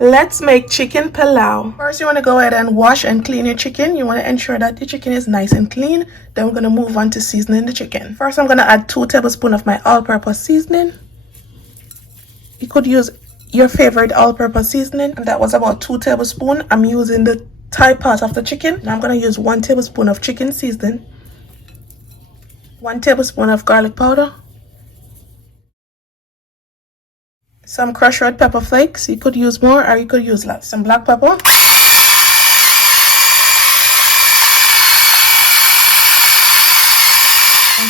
Let's make chicken pilau. First, you want to go ahead and wash and clean your chicken. You want to ensure that the chicken is nice and clean. Then we're going to move on to seasoning the chicken. First, I'm going to add 2 tablespoons of my all-purpose seasoning. You could use your favorite all-purpose seasoning, and that was about 2 tablespoons. I'm using the thigh part of the chicken. Now I'm going to use 1 tablespoon of chicken seasoning, 1 tablespoon of garlic powder, some crushed red pepper flakes. You could use more or you could use less. Some black pepper, and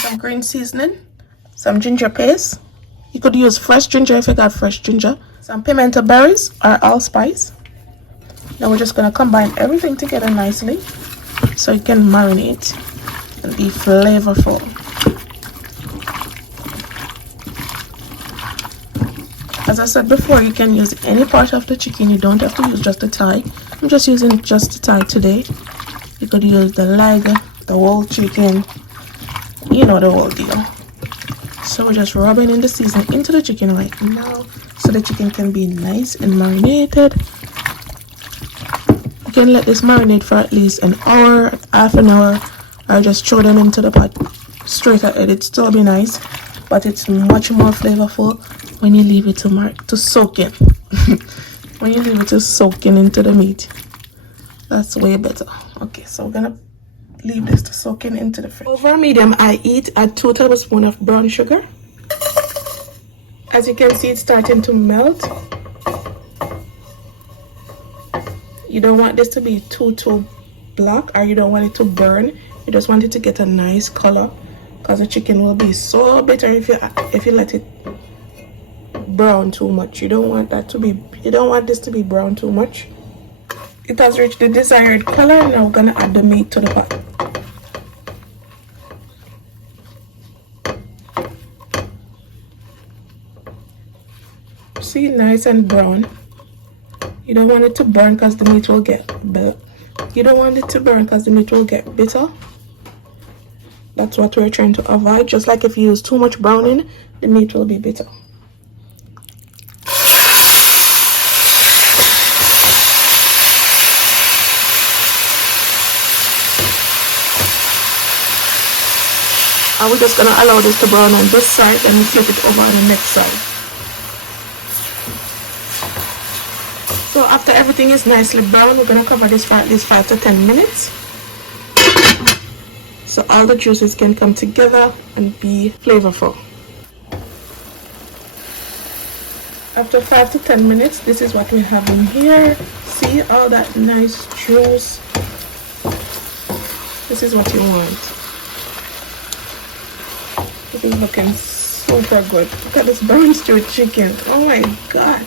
some green seasoning, some ginger paste. You could use fresh ginger if you got fresh ginger, some pimento berries or allspice. Now we're just going to combine everything together nicely so it can marinate and be flavorful. As I said before, you can use any part of the chicken. You don't have to use just the thigh. I'm just using just the thigh today. You could use the leg, the whole chicken, you know the whole deal. So we're just rubbing in the seasoning into the chicken right now so the chicken can be nice and marinated. You can let this marinate for at least an hour, half an hour, or just throw them into the pot straight at it. It'd still be nice, but it's much more flavorful when you leave it to soak in. When you leave it to soak in into the meat, that's way better. Okay, so we're gonna leave this to soak in into the fridge. Over medium, I add 2 tablespoons of brown sugar. As you can see, it's starting to melt. You don't want this to be too black, or you don't want it to burn. You just want it to get a nice color, because the chicken will be so bitter if you let it brown too much. You don't want this to be brown too much. It has reached the desired color. Now we're gonna add the meat to the pot. See, nice and brown. You don't want it to burn because the meat will get bitter. That's what we're trying to avoid. Just like if you use too much browning, the meat will be bitter. And we're just going to allow this to brown on this side and flip it over on the next side. So after everything is nicely brown, we're going to cover this for at least 5 to 10 minutes. So all the juices can come together and be flavorful. After 5 to 10 minutes, this is what we have in here. See all that nice juice? This is what you want. This is looking super good. Look at this brown stewed chicken. Oh my god.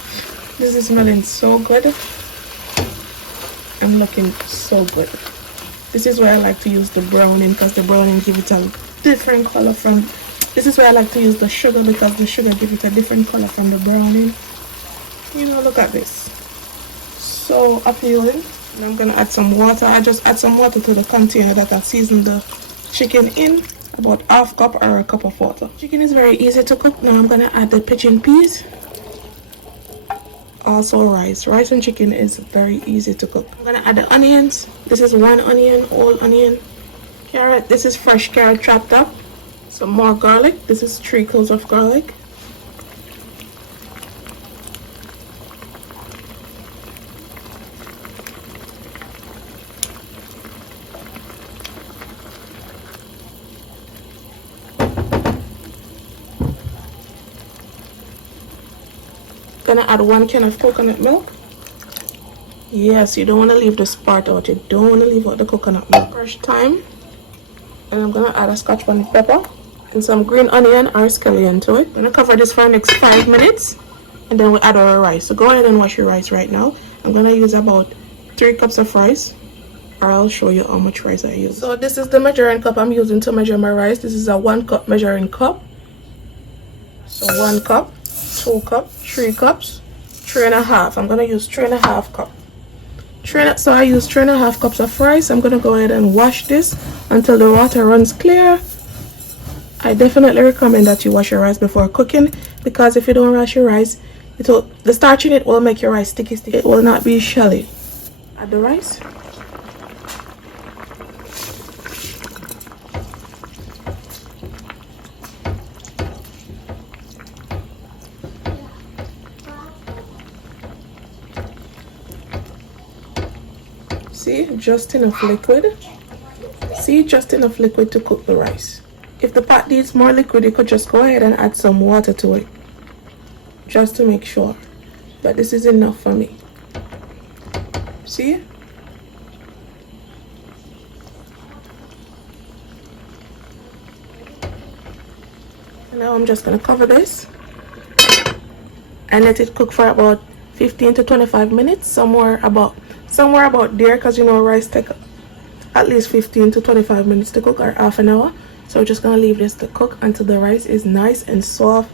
This is smelling so good and looking so good. This is where I like to use the browning, because the browning gives it a different color from... This is where I like to use the sugar, because the sugar gives it a different color from the browning. You know, look at this. So appealing. And I'm going to add some water. I just add some water to the container that I seasoned the chicken in. About half cup or a cup of water. Chicken is very easy to cook. Now I'm going to add the pigeon peas. Also rice. Rice and chicken is very easy to cook. I'm going to add the onions. This is 1 onion, whole onion. Carrot. This is fresh carrot chopped up. Some more garlic. This is 3 cloves of garlic. Gonna add 1 can of coconut milk. Yes, you don't want to leave this part out. You don't want to leave out the coconut milk. Fresh thyme. And I'm gonna add a Scotch bonnet pepper and some green onion or scallion to it. I'm gonna cover this for the next 5 minutes, and then we'll add our rice. So go ahead and wash your rice right now. I'm gonna use about 3 cups of rice, or I'll show you how much rice I use. So this is the measuring cup I'm using to measure my rice. This is a 1 cup measuring cup. So 1 cup, 2 cups, 3 cups, 3.5. I'm gonna use 3.5 cups. So I use 3.5 cups of rice. I'm gonna go ahead and wash this until the water runs clear. I definitely recommend that you wash your rice before cooking, because if you don't wash your rice, The starch in it will make your rice sticky. It will not be shelly. Add the rice. See, just enough liquid. See, just enough liquid to cook the rice. If the pot needs more liquid, you could just go ahead and add some water to it, just to make sure. But this is enough for me. See? Now I'm just gonna cover this and let it cook for about 15 to 25 minutes, somewhere about there, because you know rice take at least 15 to 25 minutes to cook, or half an hour. So we're just gonna leave this to cook until the rice is nice and soft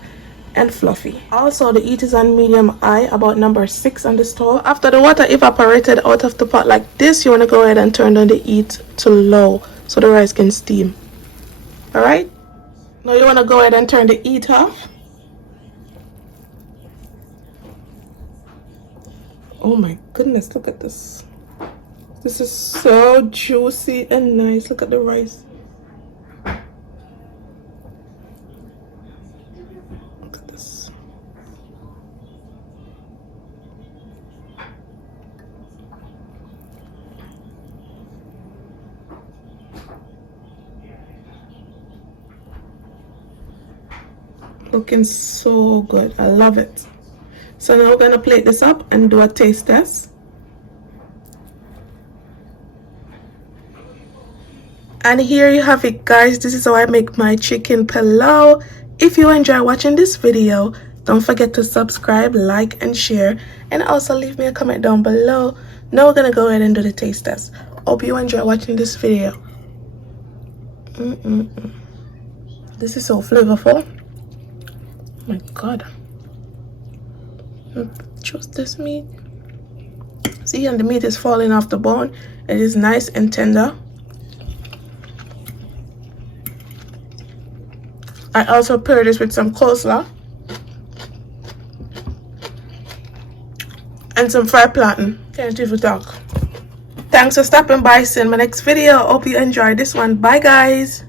and fluffy. Also, the heat is on medium high, about number 6 on the stove. After the water evaporated out of the pot like this, you want to go ahead and turn down the heat to low so the rice can steam. All right, now you want to go ahead and turn the heat off. Oh my goodness, look at this. This is so juicy and nice. Look at the rice. Look at this. Looking so good. I love it. So now we're gonna plate this up and do a taste test. And here you have it, guys. This is how I make my chicken pilau. If you enjoy watching this video, don't forget to subscribe, like, and share, and also leave me a comment down below. Now we're gonna go ahead and do the taste test. Hope you enjoy watching this video. This is so flavorful. Oh my god. Choose this meat. See, and the meat is falling off the bone. It is nice and tender. I also pair this with some coleslaw and some fried plantain. Can't even talk. Thanks for stopping by. See you in my next video. Hope you enjoyed this one. Bye, guys.